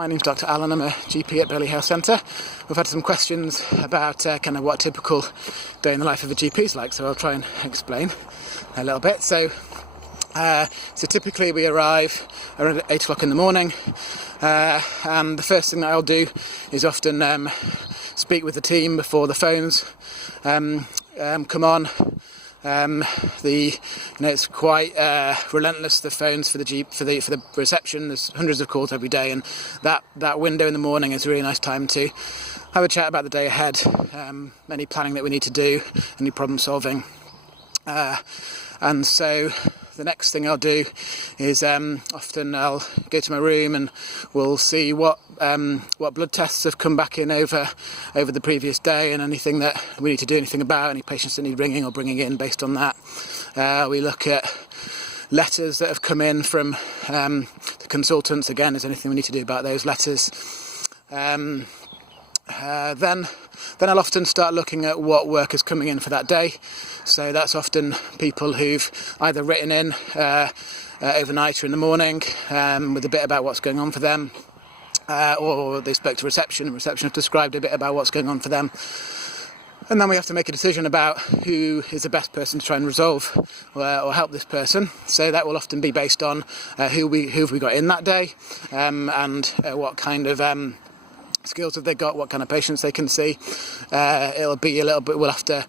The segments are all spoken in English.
My name's Dr. Alan. I'm a GP at Birley Health Centre. We've had some questions about kind of what a typical day in the life of a GP is like, so I'll try and explain a little bit. So typically we arrive around 8 o'clock in the morning, and the first thing that I'll do is often speak with the team before the phones come on. It's quite relentless, the phones for the reception. There's hundreds of calls every day, and that window in the morning is a really nice time to have a chat about the day ahead, any planning that we need to do, any problem solving, and so the next thing I'll do is often I'll go to my room and we'll see what blood tests have come back in over the previous day, and anything that we need to do anything about, any patients that need ringing or bringing in based on that. We look at letters that have come in from the consultants. Again, is anything we need to do about those letters? Then I'll often start looking at what work is coming in for that day. So that's often people who've either written in overnight or in the morning with a bit about what's going on for them, or they spoke to reception and reception have described a bit about what's going on for them. And then we have to make a decision about who is the best person to try and resolve or help this person. So that will often be based on who have we got in that day, and what kind of skills have they got, what kind of patients they can see. It'll be a little bit, we'll have to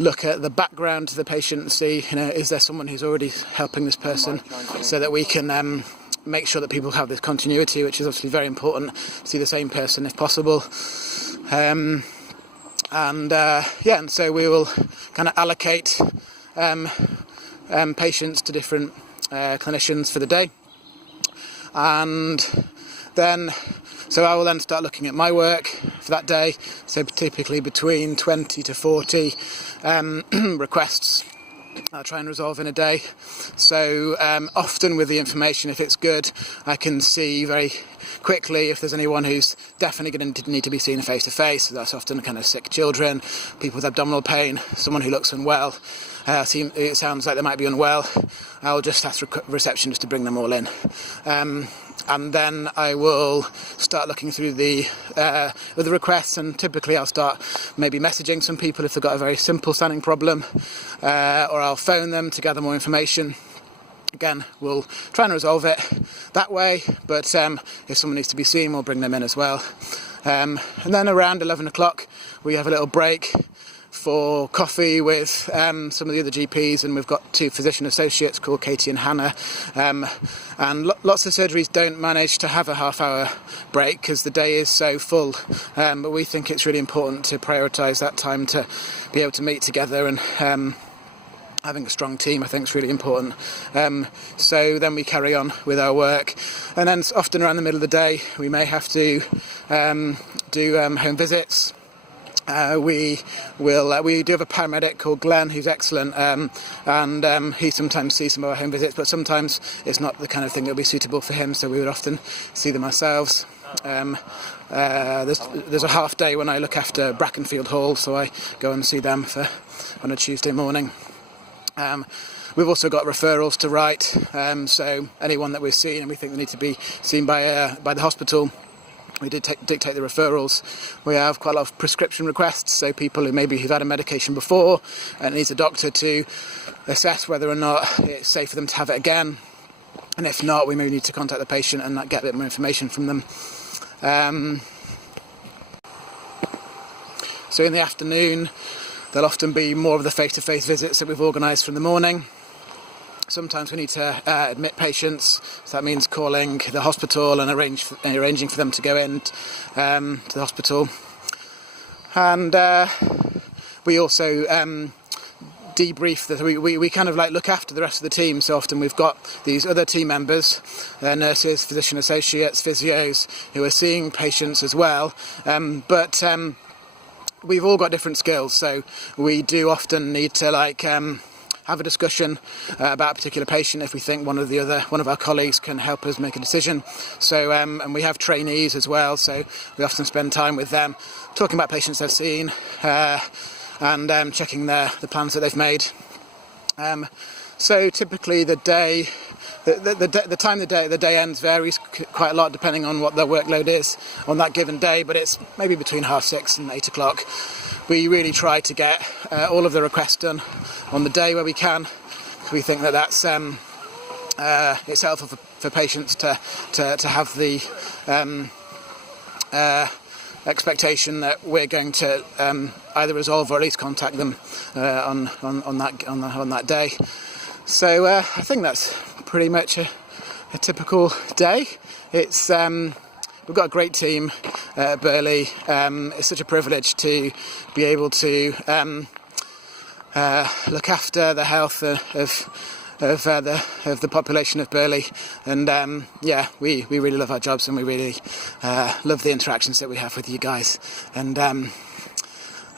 look at the background of the patient and see, is there someone who's already helping this person, so that we can make sure that people have this continuity, which is obviously very important, see the same person if possible. And so we will kind of allocate patients to different clinicians for the day. And then so I will then start looking at my work for that day, so typically between 20 to 40 requests I'll try and resolve in a day. So often with the information, if it's good, I can see very quickly if there's anyone who's definitely going to need to be seen face to face. So that's often kind of sick children, people with abdominal pain, someone who looks unwell. It sounds like they might be unwell. I'll just ask reception just to bring them all in. And then I will start looking through the requests, and typically I'll start maybe messaging some people if they've got a very simple standing problem, or I'll phone them to gather more information. Again, we'll try and resolve it that way, but if someone needs to be seen, we'll bring them in as well. And then around 11 o'clock we have a little break for coffee with some of the other GPs, and we've got 2 physician associates called Katie and Hannah, and lots of surgeries don't manage to have a half-hour break because the day is so full, but we think it's really important to prioritise that time to be able to meet together, and having a strong team I think is really important. So then we carry on with our work, and then often around the middle of the day we may have to do home visits. We do have a paramedic called Glenn who's excellent, and he sometimes sees some of our home visits, but sometimes it's not the kind of thing that would be suitable for him, so we would often see them ourselves. There's a half day when I look after Brackenfield Hall, so I go and see them on a Tuesday morning. We've also got referrals to write, so anyone that we've seen and we think they need to be seen by the hospital, we dictate the referrals. We have quite a lot of prescription requests, so people who've had a medication before and it needs a doctor to assess whether or not it's safe for them to have it again, and if not, we may need to contact the patient and get a bit more information from them. So in the afternoon there'll often be more of the face-to-face visits that we've organised from the morning. Sometimes we need to admit patients, so that means calling the hospital and arranging for them to go in to the hospital. And we also debrief. We kind of look after the rest of the team, so often we've got these other team members, nurses, physician associates, physios, who are seeing patients as well, but we've all got different skills, so we do often need to have a discussion about a particular patient if we think one of our colleagues can help us make a decision. So and we have trainees as well, so we often spend time with them talking about patients they've seen, and checking the plans that they've made. So typically the day the time the day ends varies quite a lot depending on what the workload is on that given day, but it's maybe between 6:30 and 8 o'clock. We really try to get all of the requests done on the day where we can. We think that that's it's helpful for patients to have the expectation that we're going to either resolve or at least contact them on that day. So I think that's pretty much a typical day. It's we've got a great team at Birley. It's such a privilege to be able to look after the health of the population of Birley, and we really love our jobs, and we really love the interactions that we have with you guys, and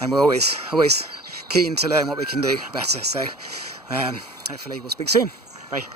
we're always keen to learn what we can do better. So hopefully we'll speak soon. Bye.